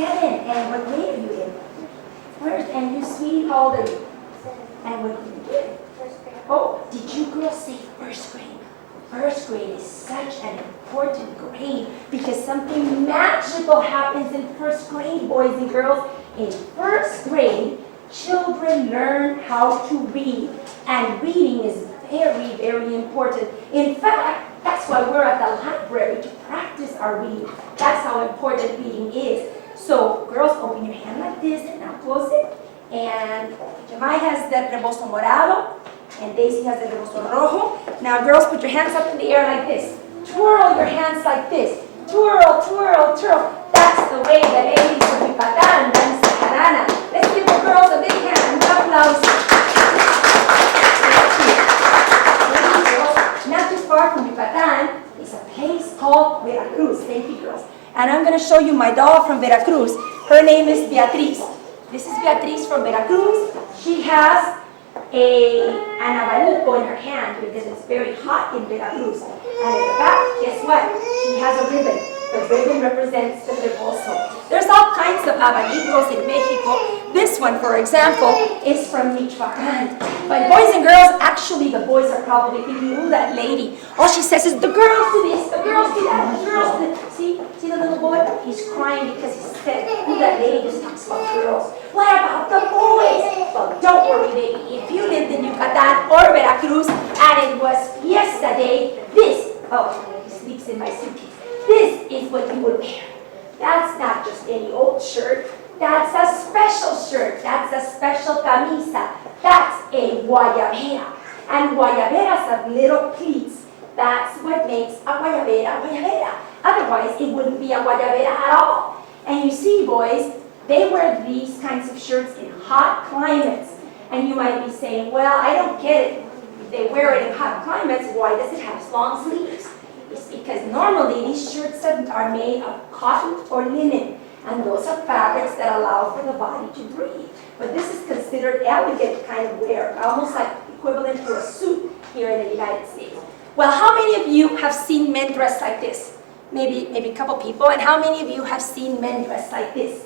7. And what grade are you in? First. And you, sweetie, how old are you? 7. And what do you do? First grade. Oh, did you girls say first grade? First grade is such an important grade because something magical happens in first grade, boys and girls. In first grade, children learn how to read. And reading is very, very important. In fact, that's why we're at the library, to practice our reading. That's how important reading is. So, girls, open your hand like this and now close it. And Jamai has the rebozo morado, and Daisy has the rebozo rojo. Now, girls, put your hands up in the air like this. Twirl your hands like this. Twirl, twirl, twirl. That's the way the ladies of Yucatan dance the jarana. Let's give the girls a big hand. An applause. Not too far from Yucatan is a place called Veracruz. Thank you, girls. And I'm going to show you my doll from Veracruz. Her name is Beatriz. This is Beatriz from Veracruz. She has an abanico in her hand because it's very hot in Veracruz. And in the back, guess what? She has a ribbon. The ribbon represents the rebozo. There's all kinds of abanicos in Mexico. This one, for example, is from Michoacan. But boys and girls, actually the boys are probably thinking, ooh, that lady. All she says is, the girls do this, the girls do that, the girls do that. See the little boy? He's crying because he said, ooh, that lady just talks about girls. What about the boys? Well, don't worry, baby. If you lived in Yucatan or Veracruz and it was Fiesta Day, he sleeps in my suitcase. This is what you would wear. That's not just any old shirt. That's a special shirt. That's a special camisa. That's a guayabera. And guayaberas have little pleats. That's what makes a guayabera guayabera. Otherwise, it wouldn't be a guayabera at all. And you see, boys, they wear these kinds of shirts in hot climates. And you might be saying, well, I don't get it. If they wear it in hot climates, why does it have long sleeves? It's because normally these shirts are made of cotton or linen. And those are fabrics that allow for the body to breathe. But this is considered elegant kind of wear, almost like equivalent to a suit here in the United States. Well, how many of you have seen men dressed like this? Maybe a couple people. And how many of you have seen men dressed like this?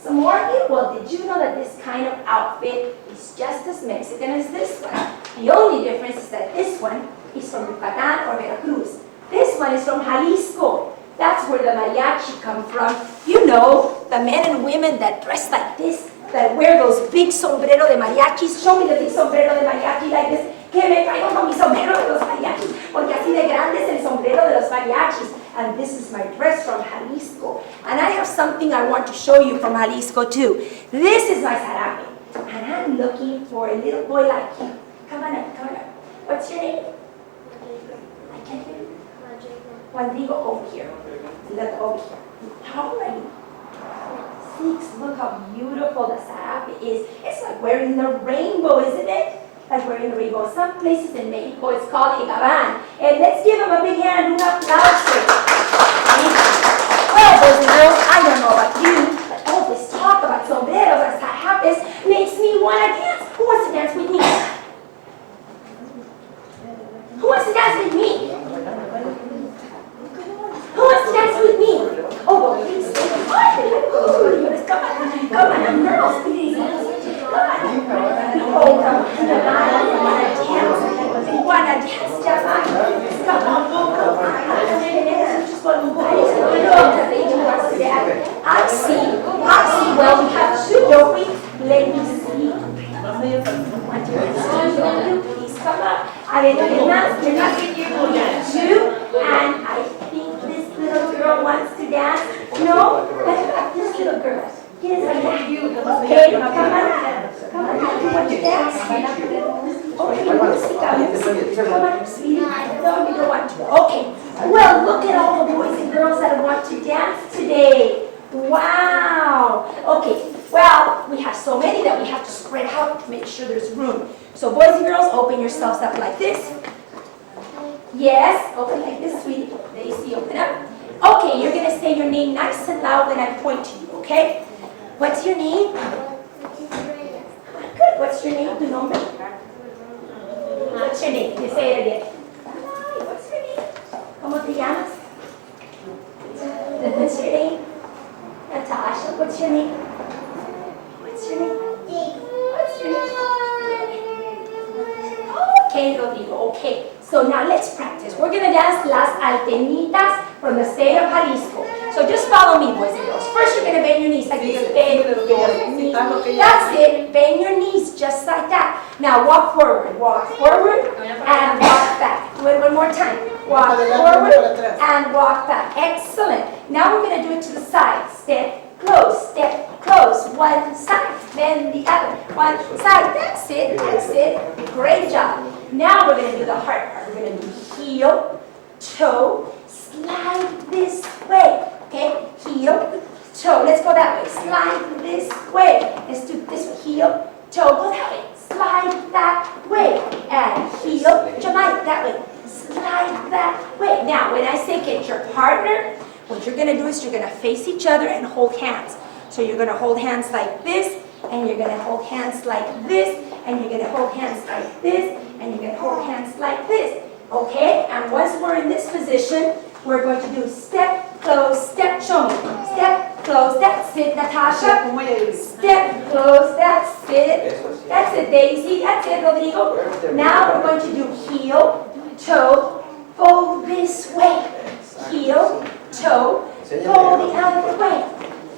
Some more of you? Well, did you know that this kind of outfit is just as Mexican as this one? The only difference is that this one is from Yucatan or Veracruz. This one is from Jalisco. That's where the mariachi come from. You know, the men and women that dress like this, that wear those big sombrero de mariachis. Show me the big sombrero de mariachi like this. Que me traigo con mi sombrero de los mariachis. Porque así de grande es el sombrero de los mariachis. And this is my dress from Jalisco. And I have something I want to show you from Jalisco too. This is my sarape. And I'm looking for a little boy like you. Come on up, come on up. What's your name? I can't hear you. Rodrigo, over here. Look over here. How old are you? 6. Look how beautiful the sarape is. It's like wearing the rainbow, isn't it? Like wearing the rainbow. Some places in Mexico it's called a gaban. And let's give him a big hand. Un aplauso. Well, boys and girls, I don't know about you, but all this talk about sombreros and sarapes makes me want to dance. Who wants to dance with me? Who wants to dance with me? Who wants to dance with me? Oh, well, please stay quiet. Come on, girls, please. Come on. Oh, come on. You want to dance? You want to dance, Jamai? Come on. I see. Well, we have 2, don't we? Let me see. Want to dance? Please come up. You're not getting 2, and I think this little girl wants to dance. No? Let's have this little girl. Yes, okay, come on. You want to dance? Okay, música. Come on, sweetie. No, you don't want to. Okay. Well, look at all the boys and girls that want to dance today. Wow. Okay. Well, we have so many that we have to spread out to make sure there's room. So boys and girls, open yourselves up like this. Yes, open like this, sweetie. Daisy, open up. Okay, you're going to say your name nice and loud when I point to you, okay? What's your name? Good. What's your name? Tu nombre? What's your name? You say it again. What's your name? ¿Cómo te llamas? What's your name? Natalia. What's your name? What's your name? What's your name? Okay, Rodrigo, okay. So now let's practice. We're going to dance Las Altenitas from the state of Jalisco. So just follow me, boys and girls. First, you're going to bend your knees like this. Bend your knees. That's it. Bend your knees just like that. Now walk forward and walk back. Do it one more time. Walk forward and walk back. Excellent. Now we're going to do it to the side. Step, close, one side, then the other, one side. That's it, that's it. Great job. Now we're going to do the hard part. We're going to do heel, toe, slide this way. Okay, heel, toe. Let's go that way. Slide this way. Let's do this way. Heel, toe. Go that way. Slide that way. And heel, Jamaica, that way. Slide that way. Now, when I say get your partner, what you're going to do is you're going to face each other and hold hands. So you're going to hold hands like this, and you're going to hold hands like this, and you're going to hold hands like this, and you're going to hold hands like this. Okay? And once we're in this position, we're going to do step, close, step, show me. Step, close, that's it, Natasha. Step, close, that's it. That's it, Daisy. That's it, Rodrigo. Now we're going to do heel, toe, go this way. Heel, toe, go the other way.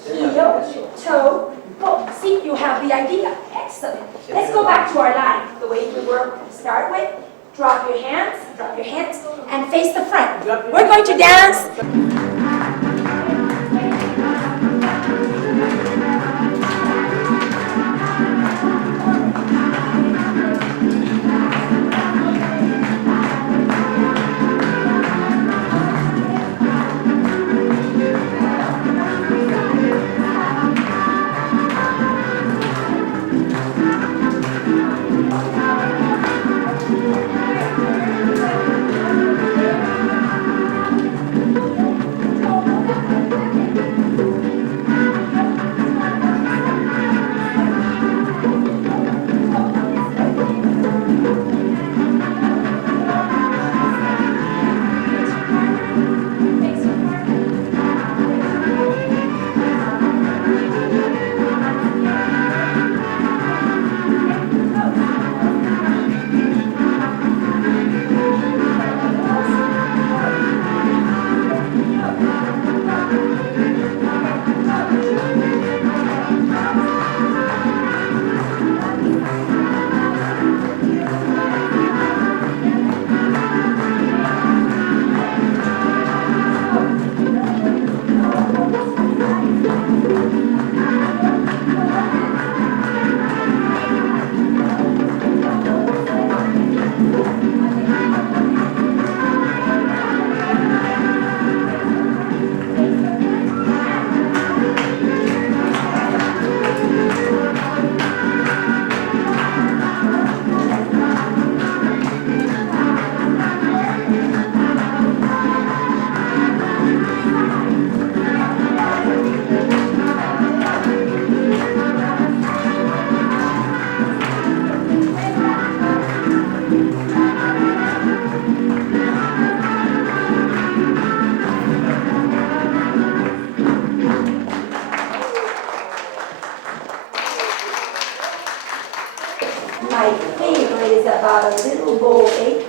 Heel, toe, go. See, you have the idea. Excellent. Let's go back to our line. The way we were to start with. Drop your hands, and face the front. We're going to dance. My favorite is about a little boy.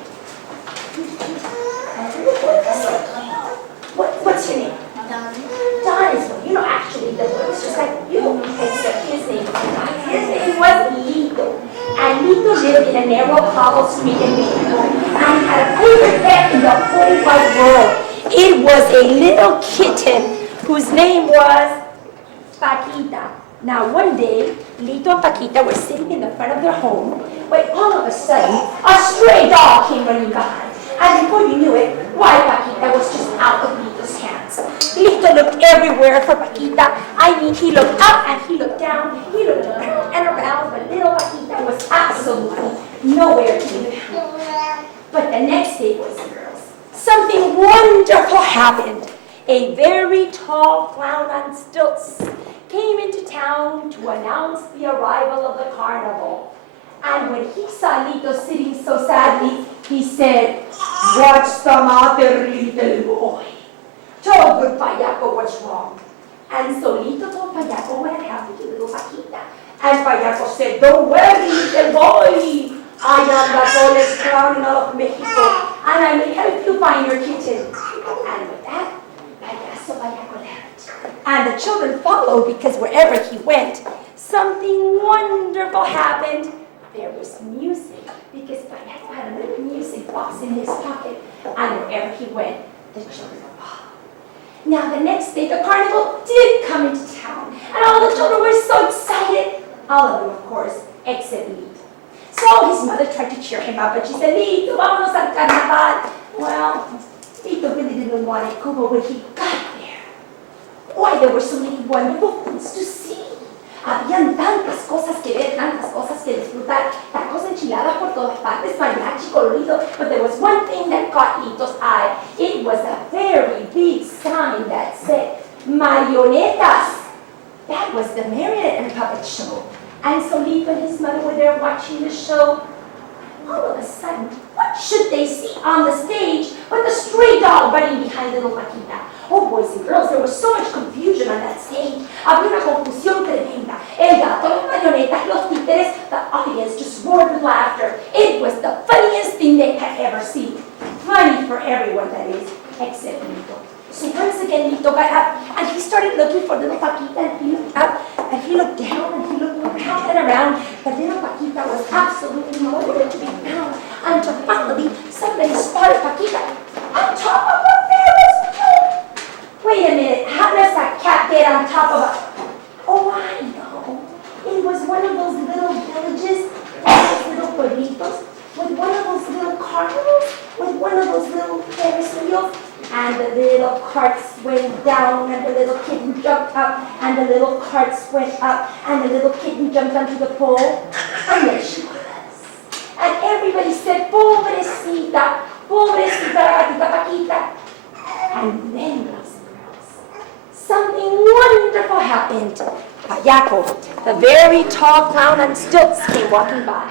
What's your name? Don is one. You know, actually, the boy was just like you, except his name was Lito. And Lito lived in a narrow cobble street in Mexico. And he had a favorite pet in the whole wide world. It was a little kitten whose name was Paquita. Now, one day, Lito and Paquita were sitting in the front of their home when all of a sudden, a stray dog came running by. And before you knew it, why, Paquita was just out of Lito's hands. Lito looked everywhere for Paquita. I mean, he looked up and he looked down. He looked around and around, but little Paquita was absolutely nowhere to be found. But the next day, boys and girls, something wonderful happened. A very tall clown on stilts came into town to announce the arrival of the carnival. And when he saw Lito sitting so sadly, he said, "What's the matter, little boy? Tell good Payaco what's wrong." And Solito told Payaco what had happened to little Paquita. And Payaco said, don't worry, little boy. I am the tallest clown in all of Mexico, and I may help you find your kitten. And with that, Payaco left. And the children followed because wherever he went, something wonderful happened. There was music because Payaco had a little music box in his pocket, and wherever he went, the children followed. Now the next day, the carnival did come into town, and all the children were so excited. All of them, of course, except Lito. So his mother tried to cheer him up, but she said, Lito, vámonos al carnaval. Well, Lito really didn't want to go, but when he got there, why, there were so many wonderful things to see. Habían tantas cosas que ver, tantas cosas que disfrutar, tacos enchiladas por todas partes, mariachi colorido, but there was one thing that caught Lito's eye. It was a very big sign that said, Marionetas. That was the marionette and puppet show. And so Lito and his mother were there watching the show. All of a sudden, what should they see on the stage but the stray dog running behind little Paquita? Oh, boys and girls, there was so much confusion on that stage. Había una confusión tremenda. El gato, las marionetas, los títeres, the audience just roared with laughter. It was the funniest thing they had ever seen. Funny for everyone, that is, except Lito. So once again, Lito got up, and he started looking for little Paquita, and he looked up, and he looked down, and he looked around and around, but little Paquita was absolutely nowhere to be found, until finally somebody spotted Paquita on top of a Ferris wheel. Wait a minute, how does a cat get on top of a... Oh, I know. It was one of those little villages, those little pueblitos, with one of those little carnivals, with one of those little Ferris wheels, and the little carts went down, and the little kitten jumped up, and the little carts went up, and the little kitten jumped onto the pole, and there she was. And everybody said, pobrecita, pobrecita la gatita Paquita. And then, boys and girls, something wonderful happened. Payaco, the very tall clown on stilts, came walking by.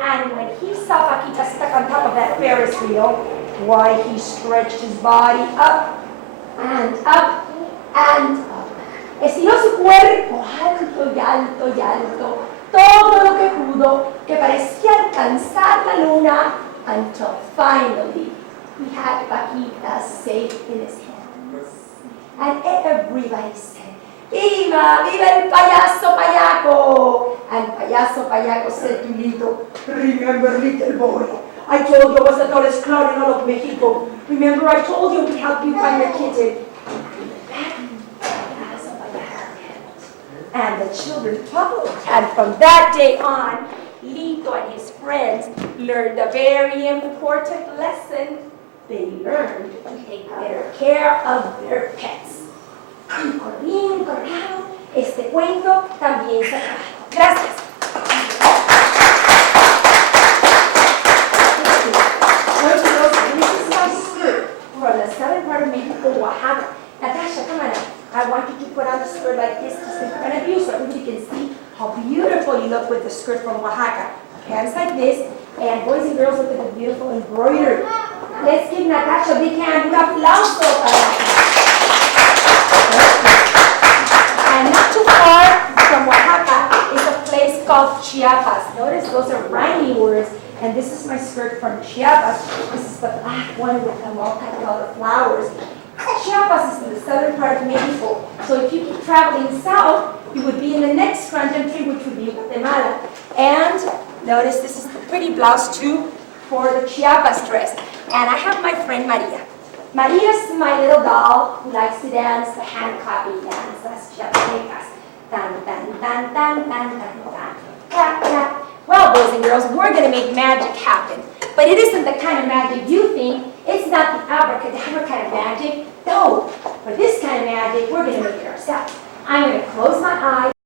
And when he saw Paquita stuck on top of that Ferris wheel, why, he stretched his body up and up and up. Estiró su cuerpo alto y alto y alto, todo lo que pudo, que parecía alcanzar la luna, until finally he had Paquita safe in his hands. And everybody said, Viva, viva el payaso Payaco! And Payaso Payaco said to Lito, remember, little boy, I told you I was the tallest clown in all of Mexico. Remember, I told you we'd help you find your kitten. And the children followed. And from that day on, Lito and his friends learned a very important lesson. They learned to take better care of their pets. Y corrín, corrado, este cuento también se acabó. Gracias. From the southern part of Mexico, Oaxaca. Natasha, come on up. I want you to put on a skirt like this just in front of you so everybody can see how beautiful you look with the skirt from Oaxaca. Hands like this, and boys and girls, look at the beautiful embroidery. Let's give Natasha a big hand. Un aplauso para Natasha. And not too far from Oaxaca is a place called Chiapas. Notice those are rhyming words. And this is my skirt from Chiapas. This is the black one with the multicolored flowers. Chiapas is in the southern part of Mexico. So if you keep traveling south, you would be in the next country, which would be Guatemala. And notice this is the pretty blouse too for the Chiapas dress. And I have my friend Maria. Maria is my little doll who likes to dance the hand clapping dance. That's Chiapasecas. Tan, tan, tan, tan, tan, tan, tan. Clap, clap. Well, boys and girls, we're going to make magic happen. But it isn't the kind of magic you think. It's not the abracadabra kind of magic. No, for this kind of magic, we're going to make it ourselves. I'm going to close my eyes.